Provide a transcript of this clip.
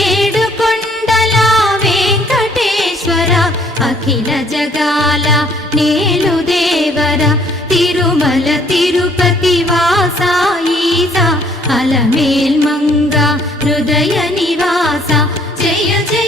ఏడుకొండల వెంకటేశ్వర అఖిల జగాల నేలు దేవర తిరుమల తిరుపతి వాస ఈస అలమేల్ మంగ హృదయ నివాస జయ జయ